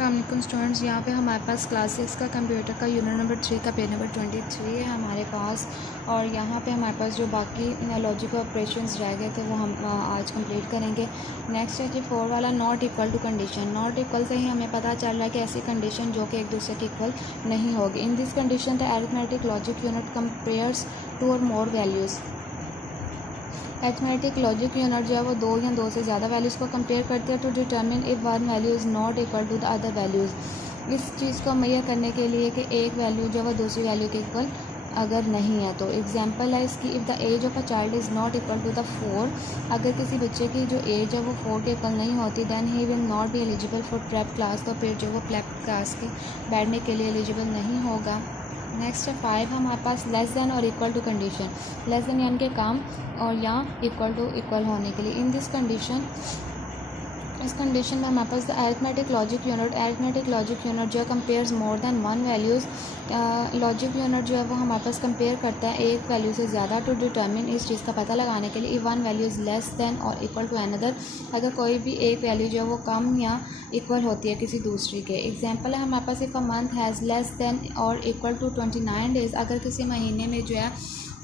अस्सलाम स्टूडेंट्स, यहाँ पे हमारे पास क्लास 6 का कंप्यूटर का यूनिट नंबर 3 का पेज नंबर 23 है हमारे पास। और यहाँ पे हमारे पास जो बाकी लॉजिक ऑपरेशंस रह गए थे वो हम आज कंप्लीट करेंगे। नेक्स्ट है जी 4 वाला not equal to condition. Not equal से ही हमें पता चल रहा है कि ऐसी कंडीशन जो कि एक दूसरे के इक्वल नहीं होगी। In this condition the arithmetic logic unit compares 2 और मोर वैल्यूज़। अरिथमेटिक लॉजिक यूनिट जो है वो 2 या 2 से ज़्यादा वैल्यूज़ को कंपेयर करते हैं to determine if one value is not equal to the other values. इस चीज़ को मुहैया करने के लिए कि एक वैल्यू जो है वो दूसरी वैल्यू के इक्वल अगर नहीं है। तो एग्जांपल है इसकी, if the age of a child is not equal to the 4, अगर किसी बच्चे की जो एज है वो 4 के इक्वल नहीं होती, then he will not be eligible for prep class. तो फिर जो वो प्रेप क्लास के बैठने के लिए एलिजिबल नहीं होगा। नेक्स्ट है 5 हमारे पास लेस देन और equal to condition. Less than यानी कि कम और या इक्वल टू इक्वल होने के लिए। इन दिस कंडीशन, इस कंडीशन में हमारे पास अरिथमेटिक लॉजिक यूनिट जो compares more than one values. Logic unit जो है वो हमारे पास कंपेयर करता है एक वैल्यू से ज़्यादा टू डिटर्मिन, इस चीज़ का पता लगाने के लिए if one value is less than और इक्वल टू अनदर, अगर कोई भी एक वैल्यू जो है वो कम या इक्वल होती है किसी दूसरी के। एग्जांपल है हमारे पास, if a month has less than और इक्वल टू 29 डेज़, अगर किसी महीने में जो है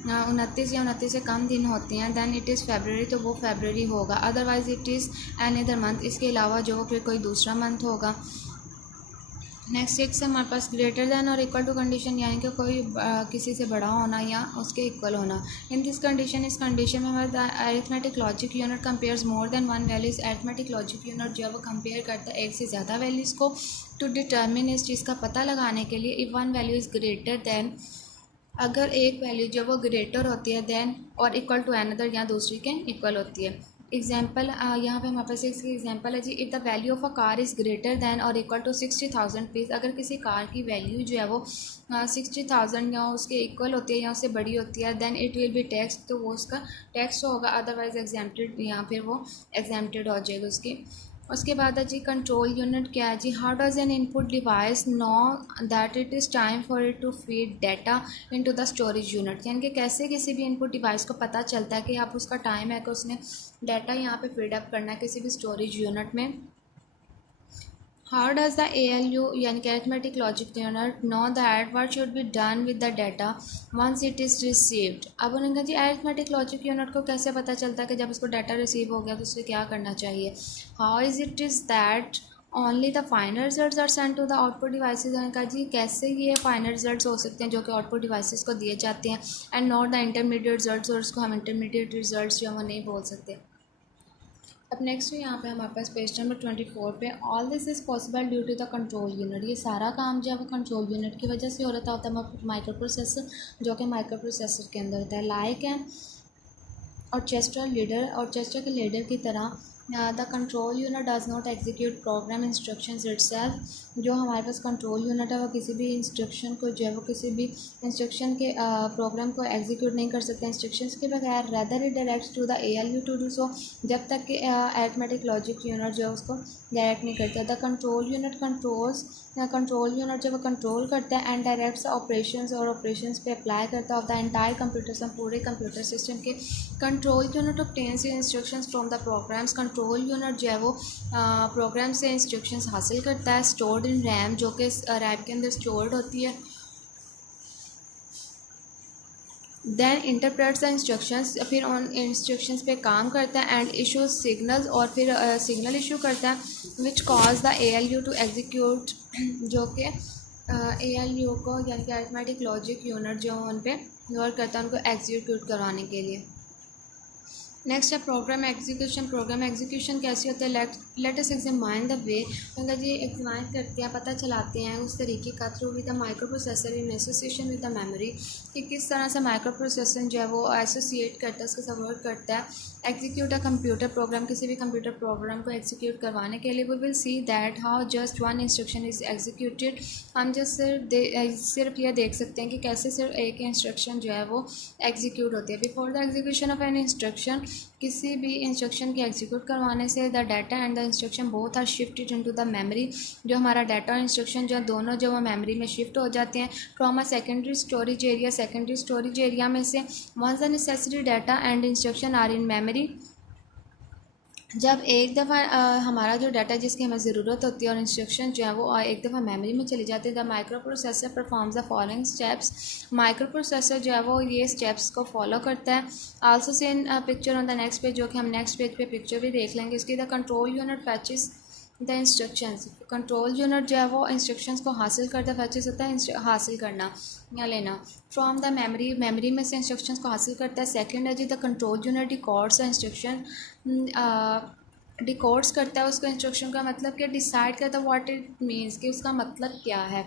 29 या 29 से कम दिन होते हैं, दैन इट इज़ फेबररी, तो वो फेबररी होगा। Otherwise it is any other month, इसके अलावा जो फिर कोई दूसरा मंथ होगा। नेक्स्ट 6 हमारे पास ग्रेटर दैन और इक्वल टू कंडीशन, यानी कि कोई किसी से बड़ा होना या उसके इक्वल होना। इन दिस कंडीशन, इस कंडीशन में हमारा arithmetic logic unit compares more than one values. Arithmetic logic unit जो है वो कंपेयर करता है एक से ज़्यादा वैल्यूज़ को टू डिटर्मिन, इस चीज़ का पता लगाने के लिए if one value is greater then, अगर एक वैल्यू जो वो ग्रेटर होती है दैन और इक्वल टू अनदर या दूसरी के इक्वल होती है। एग्जाम्पल यहाँ पे हमारे पास इसकी एग्जाम्पल है जी, if the value of a car is greater than और इक्वल टू 60,000 रुपीज़, अगर किसी कार की वैल्यू जो है वो 60,000 या उसके इक्वल होती है या उससे बड़ी होती है, then it will be tax, तो वो उसका टैक्स होगा। अदरवाइज एग्जाम्प्टेड, या फिर वो एग्जाम्प्टेड हो जाएगा उसकी। उसके बाद है जी कंट्रोल यूनिट क्या है जी, how does an input device know that it is time for it to feed data into the storage unit, यानी कि कैसे किसी भी इनपुट डिवाइस को पता चलता है कि अब उसका टाइम है कि उसने डाटा यहाँ पे फीड अप करना है किसी भी स्टोरेज यूनिट में। हाउ डज़ द ALU यानी कि arithmetic logic unit know that what should be done with the data once it is received. अब उन्होंने कहा जी अरिथमेटिक लॉजिक यूनिट को कैसे पता चलता है कि जब उसको डाटा रिसीव हो गया तो उसे क्या करना चाहिए। How is it is that only the final results are send to the output devices. उन्होंने कहा जी कैसे ये फाइनल रिजल्ट्स हो सकते हैं जो कि आउटपुट डिवाइसेस को दिए जाते हैं, and not the intermediate results, और उसको हम इंटरमीडिएट रिजल्ट्स जो हम नहीं बोल सकते। अब नेक्स्ट है यहाँ पे हमारे पास पेज नंबर 24 पे, all this is possible due to the control unit. ये सारा काम जो है वो कंट्रोल यूनिट की वजह से हो रहा होता है। माइक्रो प्रोसेसर जो कि माइक्रो प्रोसेसर के अंदर होता है, लाइक है orchestra leader, orchestra के लीडर की तरह the control unit does not execute program instructions itself. जो हमारे पास कंट्रोल यूनिट है वो किसी भी इंस्ट्रक्शन को जो है वो किसी भी इंस्ट्रक्शन के प्रोग्राम को एग्जीक्यूट नहीं कर सकते इंस्ट्रक्शंस के बगैर। Rather it directs to the ALU to do so, जब तक कि अरिथमेटिक लॉजिक यूनिट जो है उसको डायरेक्ट नहीं करता। The control unit controls, control unit जब वो कंट्रोल करता है एंड डायरेक्ट्स ऑपरेशंस, और ऑपरेशंस पे अप्लाई करता है of the entire computer system, पूरे कंप्यूटर सिस्टम के। Control unit obtains instructions from the programs. Control unit जो है वो प्रोग्राम से इंस्ट्रक्शंस हासिल करता है। स्टोर्ड इन रैम, जो कि रैम के अंदर स्टोर्ड होती है। देन इंटरप्रेट्स द इंस्ट्रक्शंस, फिर उन इंस्ट्रक्शंस पे काम करता है एंड इशूज सिग्नल्स, और फिर सिग्नल इशू करता है which cause the ALU to execute, जो कि ALU को यानी कि अरिथमेटिक लॉजिक यूनिट जो उन पे वर्क करता है उनको एग्जीक्यूट करवाने के लिए। नेक्स्ट है प्रोग्राम एग्जीक्यूशन। प्रोग्राम एग्जीक्यूशन कैसे होता है, let us examine the way, मतलब ये एग्जामिन करते हैं, पता चलाते हैं उस तरीके का through with the micro processor in association with the memory, कि किस तरह से माइक्रो प्रोसेसर जो है वो एसोसिएट करता है, उसके साथ वर्क करता है। एग्जीक्यूट अ कंप्यूटर प्रोग्राम, किसी भी कंप्यूटर प्रोग्राम को एग्जीक्यूट करवाने के लिए we will see that how just one instruction is executed. हम जस्ट सिर्फ ये देख सकते हैं कि कैसे सिर्फ एक इंस्ट्रक्शन जो है वो एग्जीक्यूट होती है। Before the execution of an instruction, किसी भी इंस्ट्रक्शन के एग्जीक्यूट करवाने से the data and the instruction both are shifted into the memory, जो हमारा डाटा और इंस्ट्रक्शन जो दोनों जो वो मेमोरी में शिफ्ट हो जाते हैं from a secondary storage area. Secondary storage area में से once the necessary data and instruction are in memory, जब एक दफ़ा हमारा जो डाटा जिसकी हमें ज़रूरत होती है और इंस्ट्रक्शन जो है वो एक दफ़ा मेमोरी में चली जाती है, the micro processor performs the following steps. Micro processor जो है वो ये स्टेप्स को फॉलो करता है। Also seen picture on the next page, जो कि हम नेक्स्ट पेज पे पिक्चर भी देख लेंगे इसकी। The control unit fetches the instructions. Control unit जो है वो इंस्ट्रक्शंस को हासिल करता है। फैचेस होता है हासिल करना या लेना। फ्रॉम द मेमोरी, मेमोरी में से इंस्ट्रक्शंस को हासिल करता है। सेकंड है जी the control unit records instruction, decodes करता है उसको इंस्ट्रक्शन का मतलब कि डिसाइड करता है व्हाट इट मीन्स, कि उसका मतलब क्या है।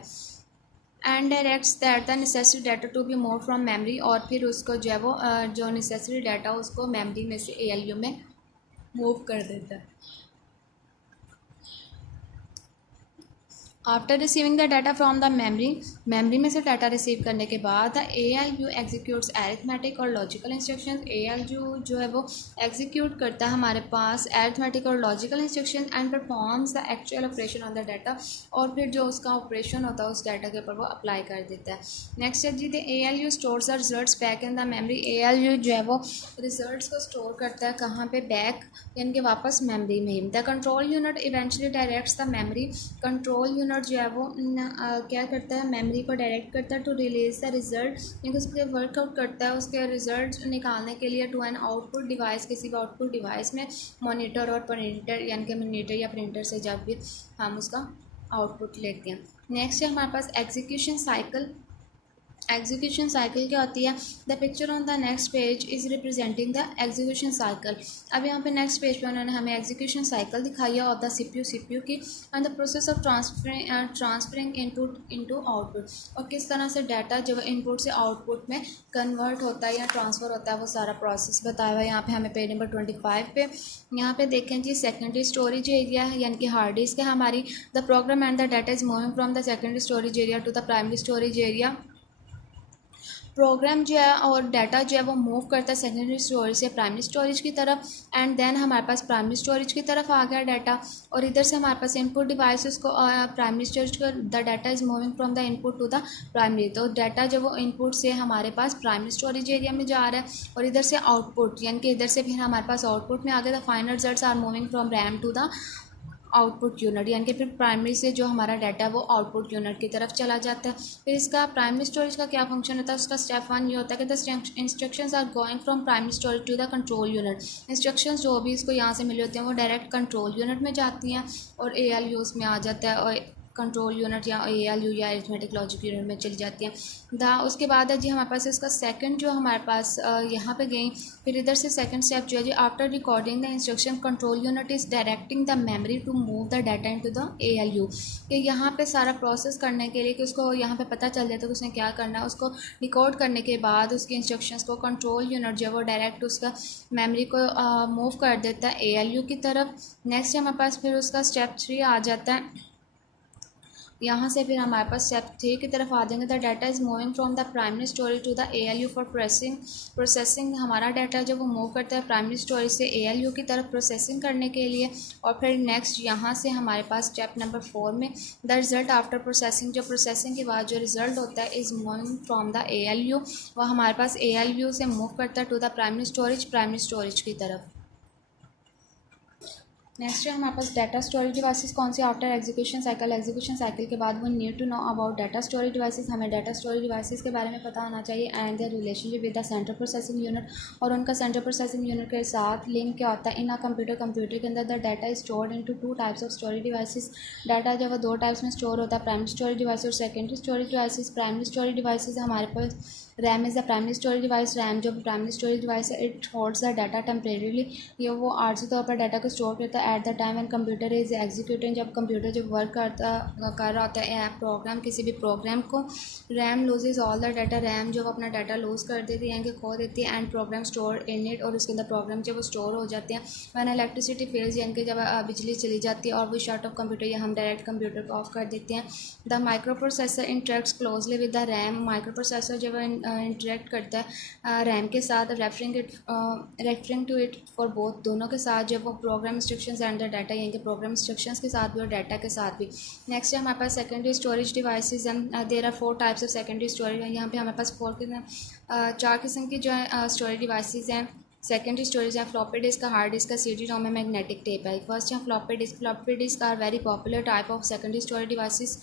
And directs that the necessary data to be move from memory, और फिर उसको जो है वो जो नेसेसरी डाटा उसको मेमोरी में से ALU में मूव कर देता है। After receiving the data from the memory, memory में से डाटा रिसीव करने के बाद द ALU एग्जीक्यूट्स अरिथमेटिक और लॉजिकल इंस्ट्रक्शन। ALU जो है वो एग्जीक्यूट करता है हमारे पास अरिथमेटिक और logical instruction and performs the actual operation on the data, और फिर जो उसका ऑपरेशन होता है उस डाटा के ऊपर वो अप्लाई कर देता है। नेक्स्ट है जी the ALU stores the results back in the memory. ALU जो है वो रिजल्ट्स को स्टोर करता है कहाँ पे, बैक यानी कि वापस मेमरी में। The control unit eventually directs the memory. Control unit जो है वो क्या करता है, मेमोरी को डायरेक्ट करता है टू रिलीज द रिजल्ट, यानी उसके वर्कआउट करता है उसके रिजल्ट निकालने के लिए टू एन आउटपुट डिवाइस, किसी भी आउटपुट डिवाइस में, मॉनिटर और प्रिंटर, यानी कि मॉनिटर या प्रिंटर से जब भी हम उसका आउटपुट लेते हैं। नेक्स्ट है हमारे पास एग्जीक्यूशन साइकिल। एग्जीक्यूशन साइकिल क्या होती है, the picture on the next page is representing the execution cycle. अब यहाँ पे नेक्स्ट पेज पे उन्होंने हमें एग्जीक्यूशन साइकिल दिखाई है ऑफ द CPU की, and the process of transferring input into output, और किस तरह से डाटा जब इनपुट से आउटपुट में कन्वर्ट होता है या ट्रांसफ़र होता है, वो सारा प्रोसेस बताया हुआ है यहाँ पे हमें पेज नंबर 25 पे। यहाँ पे देखें जी सेकेंडरी स्टोरेज एरिया है, यानी कि हार्ड डिस्क है हमारी। The program and the data is moving from the secondary storage area to the primary storage area. Program जो है और डाटा जो है वो मूव करता है सेकेंडरी स्टोरेज से प्राइमरी स्टोरेज की तरफ, एंड देन हमारे पास प्राइमरी स्टोरेज की तरफ आ गया डाटा, और इधर से हमारे पास इनपुट डिवाइस को प्राइमरी स्टोरेज का the data is moving from the input to the primary. तो डाटा जो वो इनपुट से हमारे पास प्राइमरी स्टोरेज एरिया में जा रहा है, और इधर से आउटपुट, यानी कि इधर से फिर हमारे पास आउटपुट में आ गया the final results are moving from RAM to the output unit, यानी कि फिर प्राइमरी से जो हमारा डाटा है वो आउटपुट यूनिट की तरफ चला जाता है। फिर इसका प्राइमरी स्टोरेज का क्या फंक्शन होता है, उसका स्टेप 1 ये होता है कि the instructions are going from primary storage to the control unit. Instructions जो भी इसको यहाँ से मिले होते हैं वो डायरेक्ट कंट्रोल यूनिट में जाती हैं, और ALU उसमें आ जाता है, और कंट्रोल यूनिट या ALU या अरिथमेटिक लॉजिक यूनिट में चली जाती हैं। उसके बाद है जी हमारे पास इसका सेकंड जो हमारे पास यहाँ पे गई, फिर इधर से सेकंड स्टेप जो है जी after recording the instruction control unit is directing the memory to move the data into the ALU। कि यहाँ पे सारा प्रोसेस करने के लिए कि उसको यहाँ पे पता चल जाता है कि उसने क्या करना है, उसको रिकॉर्ड करने के बाद उसकी इंस्ट्रक्शंस को कंट्रोल यूनिट जो है वो डायरेक्ट उसका मेमोरी को मूव कर देता है ALU की तरफ। नेक्स्ट हमारे पास फिर उसका स्टेप 3 आ जाता है। यहाँ से फिर हमारे पास स्टेप 3 की तरफ आ जाएंगे। The data is moving from the primary storage to the ALU for processing. हमारा डाटा जब वो मूव करता है प्राइमरी स्टोरेज से ALU की तरफ प्रोसेसिंग करने के लिए, और फिर नेक्स्ट यहाँ से हमारे पास स्टेप नंबर 4 में द रिज़ल्ट आफ्टर प्रोसेसिंग, जो प्रोसेसिंग के बाद जो रिज़ल्ट होता है is moving from the ALU, वह हमारे पास ALU से मूव करता है टू द प्राइमरी स्टोरेज की तरफ। नेक्स्ट है हमारे पास डाटा स्टोरेज डिवाइसेस कौन सी आफ्टर एग्जीक्यूशन साइकिल के बाद we need to know about data storage devices. हमें डाटा स्टोरेज डिवाइसेस के बारे में पता होना चाहिए, and their relationship with the central processing unit, और उनका सेंट्रल प्रोसेसिंग यूनिट के साथ लिंक क्या होता है। इन कंप्यूटर के अंदर the data is stored into 2 types of storage devices. Data जब वो 2 टाइप्स में स्टोर होता है, प्राइमरी स्टोरेज डिवाइस और secondary storage devices. Primary storage devices हमारे पास RAM is the primary storage device. RAM जो प्राइमरी स्टोरेज डिवाइस है it holds the data temporarily, ये वो आर्जी तौर पर डाटा को स्टोर करता है at the time and computer is executing, जब कंप्यूटर जब वर्क कर रहा होता है प्रोग्राम, किसी भी प्रोग्राम को। RAM loses all the data, RAM जो अपना डाटा लूज़ कर देती है यानी कि खो देती है, and program store in it, और उसके अंदर प्रोग्राम जब वो स्टोर हो जाते हैं। वैन इलेक्ट्रिसिटी फेल्स, यानी कि जब बिजली चली जाती है और वो शट ऑफ कंप्यूटर, या हम डायरेक्ट कंप्यूटर को ऑफ कर देते हैं। The micro processor interacts closely with the RAM. Micro processor जब इंटरेक्ट करता है रैम के साथ, referring to it for both, दोनों के साथ, जब वो program instructions and the data, यानी कि प्रोग्राम इंस्ट्रक्शंस के साथ भी और डाटा के साथ भी। नेक्स्ट है हमारे पास secondary storage devices and there are 4 types of secondary storage. यहाँ पे हमारे पास 4 किस्म 4 किस्म की जो है स्टोरेज डिवाइसेस हैं। सेकेंडरी स्टोरेज है फ्लॉपी डिस्क का, हार्ड डिस्क का, सीडी रोम है, मैग्नेटिक टेप है। फर्स्ट है floppy disk. Floppy disk are very popular type of secondary storage devices